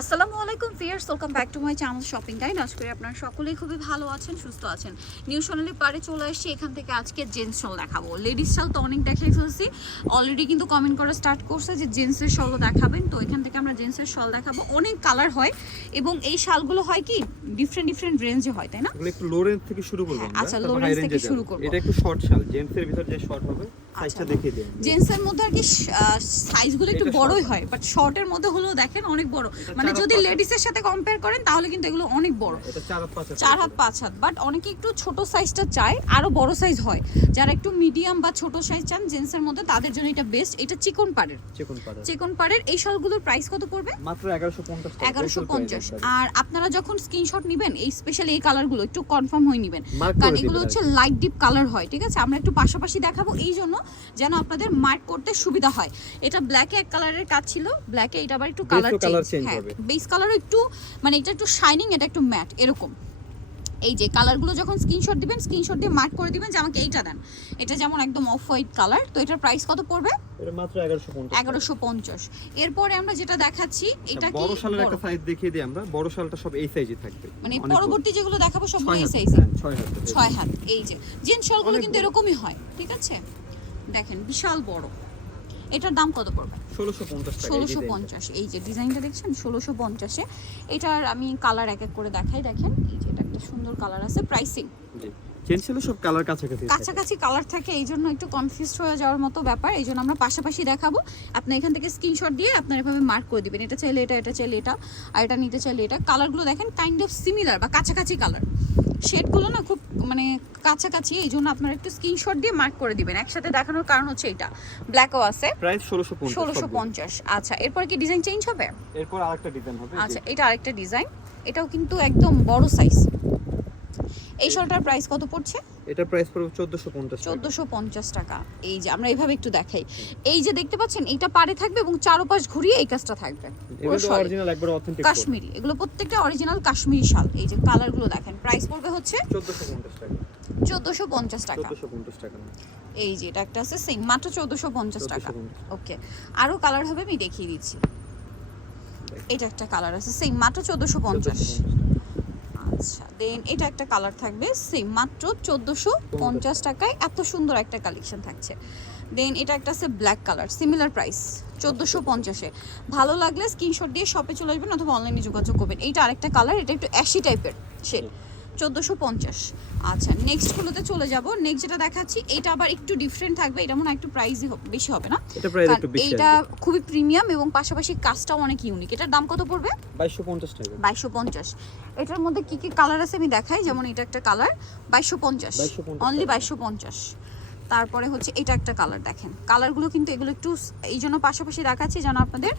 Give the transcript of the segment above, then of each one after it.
আসসালামু আলাইকুম fierce welcome back to my channel shopping guide. আজ করি আপনারা সকলেই খুবই ভালো আছেন সুস্থ আছেন। নিউ সোনালি পারে চলে এসেছি এখান থেকে আজকে জেন্টস শল দেখাবো। লেডিস শাল তো অনেক দেখাই ফেলছি। অলরেডি কিন্তু কমেন্ট করা স্টার্ট করছে যে জেন্টসের শলও দেখাবেন। তো এখান থেকে আমরা জেন্টসের শল দেখাবো। অনেক কালার হয় এবং এই শালগুলো হয় কি? ডিফারেন্ট ডিফারেন্ট রেঞ্জে হয় তাই না? একটু লো রেঞ্জ থেকে শুরু করব হ্যাঁ, আচ্ছা, range range থেকে শুরু করব। এটা একটু শর্ট শাল। জেন্টস এর ভিতর যে শর্ট হবে সাইজটা আচ্ছা। দেখিয়ে দেন। জেন্টসের মধ্যে আর কি সাইজগুলো একটু বড়ই হয় বাট শর্টের মধ্যে হলেও দেখেন অনেক বড়। মানে যদি। লেডিসের সাথে কম্পেয়ার করেন তাহলে কিন্তু এগুলো অনেক বড়। এটা চার হাত পাঁচ হাত। বাট অনেকে একটু ছোট সাইজটা চায় আরও বড় সাইজ হয়। যারা একটু মিডিয়াম বা ছোট সাইজ চান জেন্টসের মধ্যে তাদের জন্য এটা বেস্ট এটা চিকন পাড়ের। চিকন পাড়া চিকন পাড়ের এই শালগুলোর প্রাইস কত পড়বে? মাত্র 1150 টাকা। এগারোশো পঞ্চাশ। আর আপনারা যখন স্ক্রিনশট নেবেন এই স্পেশালি এই কালারগুলো একটু কনফার্ম হয়ে নেবেন। কারণ এগুলো হচ্ছে লাইট ডিপ কালার হয় ঠিক আছে? আমরা একটু পাশাপাশি দেখাবো এই জন্য যেন আপনাদের মার্ক করতে সুবিধা হয়। এটা ব্ল্যাকে এক কালারের কাজ ছিল। ব্ল্যাকে এটা আবার একটু কালার চেঞ্জ হ্যাঁ। বেস কালারও একটু মানে এটা একটু শাইনিং এটা একটু ম্যাট এরকম। এই যে কালারগুলো যখন স্ক্রিনশট দিবেন স্ক্রিনশট দিয়ে মার্ক করে দিবেন যে আমাকে এইটা দেন। এটা যেমন একদম অফ হোয়াইট কালার তো এটার প্রাইস কত পড়বে? এটা মাত্র 1150 এগারোশো পঞ্চাশ। এরপরে আমরা যেটা দেখাচ্ছি এটা কি বড় শালের একটা সাইজ দেখিয়ে দিই আমরা। বড় শালটা সব এই সাইজে থাকবে। মানে পরবর্তী যেগুলো দেখাবো সব এই সাইজে হ্যাঁ, ছয় হাত। এই যে জিন্স শলগুলো কিন্তু এরকমই হয় ঠিক আছে? দেখেন বিশাল বড়। এটার দাম কত পড়বে? 1650 এই ষোলোশো পঞ্চাশ এই যে ডিজাইনটা দেখছেন? ষোলোশো পঞ্চাশে। এটার আমি কালার এক এক করে দেখাই দেখেন। এই যে এটা একটা সুন্দর কালার আছে প্রাইসিং জেন্টস এর সব কালার কাছাকাছি কাছাকাছি কালার থাকে এই জন্য একটু কনফিউজড হয়ে যাওয়ার মতো ব্যাপার এই জন্য আমরা পাশাপাশি দেখাবো। আপনি এখান থেকে স্ক্রিনশট দিয়ে আপনার এভাবে মার্ক করে দিবেন এটা চাইলে এটা এটা চাইলে এটা আর এটা নিতে চাইলে এটা। কালারগুলো দেখেন কাইন্ড অফ সিমিলার বা কাছাকাছি কালার শেডগুলো না খুব মানে কাছাকাছি এই জন্য আপনারা একটু স্ক্রিনশট দিয়ে মার্ক করে দিবেন। একসাথে দেখানোর কারণ হচ্ছে এটা। ব্ল্যাকও আছে। প্রাইস 1650 ষোলোশো পঞ্চাশ। আচ্ছা এরপর কি ডিজাইন চেঞ্জ হবে? এরপর আরেকটা ডিজাইন হবে আচ্ছা এটা আরেকটা ডিজাইন এটাও কিন্তু একদম বড় সাইজ এই শলটার প্রাইস কত পড়ছে? এটা প্রাইস পড়বে 1450 টাকা। চোদ্দোশো পঞ্চাশ টাকা। এই যে আমরা এভাবে একটু দেখাই। এই যে দেখতে পাচ্ছেন এটা পারে থাকবে এবং চারোপাশ ঘুরিয়ে এই কাজটা থাকবে। অরিজিনাল একবার অথেন্টিক কাশ্মীরি। এগুলো প্রত্যেকটা অরিজিনাল কাশ্মীরি শাল। এই যে কালারগুলো দেখেন। প্রাইস পড়বে হচ্ছে 1450 টাকা। চোদ্দোশো পঞ্চাশ টাকা। 1450 টাকা এই যে এটা একটা আছে সেম মাত্র চোদ্দোশো পঞ্চাশ টাকা। 1450 ওকে আরও কালার হবে আমি দেখিয়ে দিচ্ছি। এটা একটা কালার আছে সেম মাত্র চোদ্দোশো পঞ্চাশ। 1450 আচ্ছা দেন এটা একটা কালার থাকবে সেম মাত্র চোদ্দোশো পঞ্চাশ টাকায় এত সুন্দর একটা কালেকশন থাকছে। দেন এটা একটা আছে ব্ল্যাক কালার সিমিলার প্রাইস চোদ্দোশো পঞ্চাশে। ভালো লাগলে স্ক্রিনশট দিয়ে শপে চলে আসবেন অথবা অনলাইনে যোগাযোগ করবেন। এইটা আরেকটা কালার এটা একটু অ্যাশি টাইপের শেড চোদ্দোশো পঞ্চাশ। আচ্ছা নেক্সটগুলোতে চলে যাব। নেক্সট যেটা দেখাচ্ছি এটা আবার একটু ডিফারেন্ট থাকবে। এটা মনে হয় একটু প্রাইসই বেশি হবে না? এটা প্রাইস একটু বেশি এইটা খুবই প্রিমিয়াম এবং পাশাপাশি কাজটাও অনেক ইউনিক এটার দাম কত পড়বে? 2250 টাকা। বাইশশো পঞ্চাশ। এটার মধ্যে কি কি কালার আছে আমি দেখাই? যেমন এটা একটা কালার বাইশশো পঞ্চাশ। 2250 অনলি। বাইশশো পঞ্চাশ। তারপরে হচ্ছে এটা একটা কালার দেখেন। কালারগুলো কিন্তু এগুলো একটু এই জন্য পাশাপাশি দেখাচ্ছি যেন আপনাদের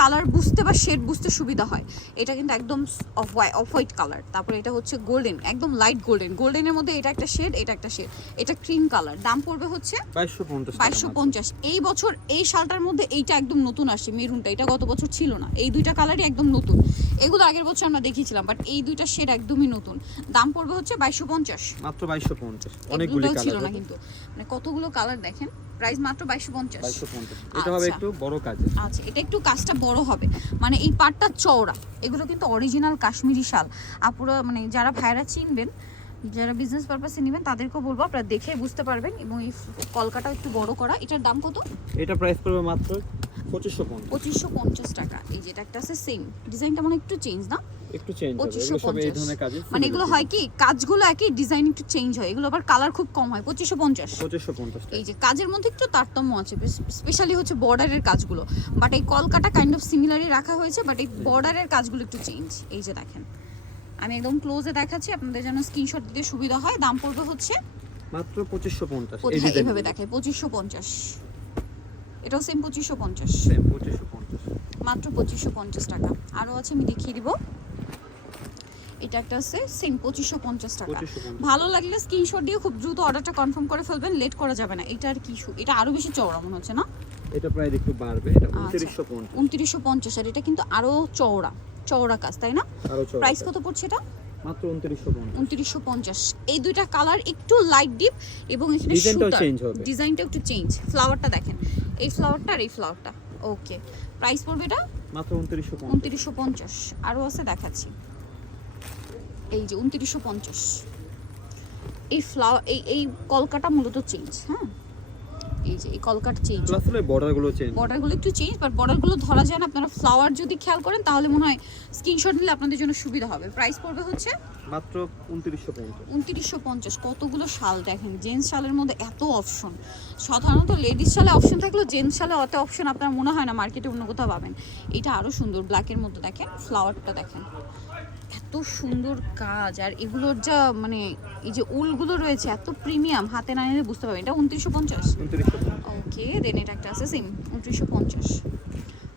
কালার বুঝতে বা শেড বুঝতে সুবিধা হয়। এটা কিন্তু একদম off white off white colour তারপরে এটা হচ্ছে গোল্ডেন একদম লাইট গোল্ডেন গোল্ডেনের মধ্যে এটা একটা শেড এটা একটা শেড এটা ক্রিম কালার দাম পড়বে হচ্ছে 2250 টাকা বাইশশো। পঞ্চাশ। এই বছর এই শালটার মধ্যে এইটা একদম নতুন আসছে মেরুনটা। এটা গত বছর ছিল না। এই দুইটা কালারই একদম নতুন। এগুলো আগের বছর আমরা দেখিয়েছিলাম বাট এই দুইটা শেড একদমই নতুন। দাম পড়বে হচ্ছে বাইশশো পঞ্চাশ। মাত্র 2250 অনেকগুলি এগুলোও ছিল না কিন্তু। মানে কতগুলো কালার দেখেন? প্রাইস মাত্র বাইশশো পঞ্চাশ। এটা হবে আচ্ছা। একটু বড় কাজে আচ্ছা এটা একটু কাজটা বড় হবে। মানে এই পাটটা চওড়া। এগুলো কিন্তু অরিজিনাল কাশ্মীরি শাল। আপুরা মানে যারা ভাইরা চিনবেন যারা বিজনেস পারপাসে নেবেন তাদেরকেও বলব আপনারা দেখে বুঝতে পারবেন। এবং এই কলকাটা একটু বড় করা। এটার দাম কত? এটা প্রাইস পড়বে মাত্র 2550 পঁচিশশো পঞ্চাশ। টাকা। এই যেটা একটা আছে সেম ডিজাইনটা মানে একটু চেঞ্জ না? একটু চেঞ্জ পঁচিশশো পঞ্চাশ। মানে এগুলো হয় কি কাজগুলো একই ডিজাইন একটু চেঞ্জ হয়। এগুলো আবার কালার খুব কম হয় পঁচিশশো পঞ্চাশ। 2550 টাকা। এই যে কাজের মধ্যে একটু তারতম্য আছে স্পেশালি হচ্ছে বর্ডারের কাজগুলো। বাট এই কলকাটা কাইন্ড অফ সিমিলারই রাখা হয়েছে বাট এই বর্ডারের কাজগুলো একটু চেঞ্জ এই যে দেখেন আমি একদম ক্লোজে দেখাচ্ছি আপনাদের যেন স্ক্রিনশট দিতে সুবিধা হয়। দাম পড়বে হচ্ছে মাত্র 2550 এই কোথায় ডিজাইন দেখায় পঁচিশশো পঞ্চাশ। এটাও সেম পঁচিশশো পঞ্চাশ। সেম 2550 মাত্র পঁচিশশো পঞ্চাশ টাকা। আরও আছে আমি দেখিয়ে দিব। এটা একটা আছে সেম পঁচিশশো পঞ্চাশ টাকা। ভালো লাগলে স্ক্রিনশট দিয়ে খুব দ্রুত অর্ডারটা কনফার্ম করে ফেলবেন লেট করা যাবে না। এটা আর কি এটা আরও বেশি চওড়া মনে হচ্ছে না? এটা প্রাইস একটু বাড়বে। এটা আচ্ছা। 2950 উনত্রিশশো পঞ্চাশ। আর এটা কিন্তু আরও চওড়া চওড়া কাজ তাই না? প্রাইস কত পড়ছে এটা? মাত্র 2950 উনত্রিশশো পঞ্চাশ। এই দুইটা কালার একটু লাইট ডিপ এবং এখানে ডিজাইনটাও চেঞ্জ হবে। ডিজাইনটা একটু চেঞ্জ ফ্লাওয়ারটা দেখেন। এই ফ্লাওয়ারটা আর এই ফ্লাওয়ারটা ওকে প্রাইস পড়বে এটা? মাত্র উনত্রিশশো পঞ্চাশ। উনত্রিশশো পঞ্চাশ। আরও আছে দেখাচ্ছি। এই যে উনত্রিশশো পঞ্চাশ। এই ফ্লাওয়ার এই এই কলকাটা মূলত চেঞ্জ হ্যাঁ? এই যে এই কলকাট চেঞ্জ প্লাস হলে বর্ডারগুলো চেঞ্জ বর্ডারগুলো একটু চেঞ্জ বাট বর্ডারগুলো ধরা যায় না। আপনারা ফ্লাওয়ার যদি খেয়াল করেন তাহলে মনে হয় স্ক্রিনশট নিলে আপনাদের জন্য সুবিধা হবে। প্রাইস পড়বে হচ্ছে মাত্র উনত্রিশশো পঞ্চাশ। উনত্রিশশো পঞ্চাশ। কতগুলো শাল দেখেন জেন্টস শালের মধ্যে এত অপশন সাধারণত লেডিস শালে অপশন থাকলেও জেন্টস শালে অত অপশন আপনার মনে হয় না মার্কেটে অন্য কোথাও পাবেন। এটা আরও সুন্দর ব্ল্যাকের মধ্যে দেখেন ফ্লাওয়ারটা দেখেন। এত সুন্দর কাজ আর এগুলোর যা মানে এই যে উলগুলো রয়েছে এত প্রিমিয়াম হাতে না নিলে বুঝতে পারবেন। এটা উনত্রিশশো পঞ্চাশ। ওকে দেন এটা একটা আছে সেম উনত্রিশশো পঞ্চাশ।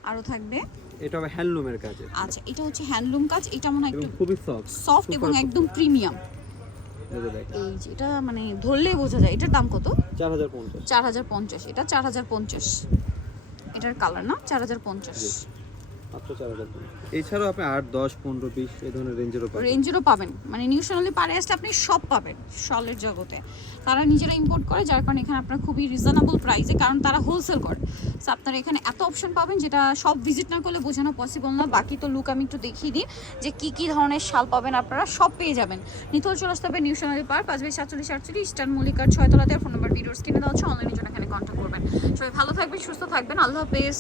আরও থাকবে? এটা হবে হ্যান্ডলুমের কাজে আচ্ছা এটা হচ্ছে হ্যান্ডলুম কাজ এটা মনে হয় একটু খুবই সফট সফট এবং একদম প্রিমিয়াম। এই যে এটা মানে ধরলেই বোঝা যায়। এটার দাম কত? চার হাজার পঞ্চাশ। চার হাজার পঞ্চাশ এটা চার হাজার পঞ্চাশ। এটার কালার না? চার হাজার পঞ্চাশ। এছাড়াও আপনি আট দশ পনেরো বিশ এই ধরনের রেঞ্জেরও পাবেন। রেঞ্জেরও পাবেন। মানে নিউ সোনালি পারে আসলে আপনি সব পাবেন শলের জগতে। তারা নিজেরা ইম্পোর্ট করে যার কারণে এখানে আপনার খুবই রিজনেবল প্রাইসে কারণ তারা হোলসেল করে। সো আপনারা এখানে এত অপশন পাবেন যেটা সব ভিজিট না করলে বোঝানো পসিবল না। বাকি তো লুক আমি একটু দেখিয়ে দিই যে কি কি ধরনের শাল পাবেন আপনারা সব পেয়ে যাবেন। নিতল চলে আসতে হবে নিউ সোনালি পার্ক পাঁচ বাই সাতচল্লিশ আটচল্লিশ ইস্টার্ন মল্লিকার ছয়তলাতে। ফোন নাম্বার ভিডিওস কিনে দেওয়া হচ্ছে অনলাইনের জন্য এখানে কন্ট্যাক্ট করবেন। সবাই ভালো থাকবেন সুস্থ থাকবেন। আল্লাহ হাফেজ।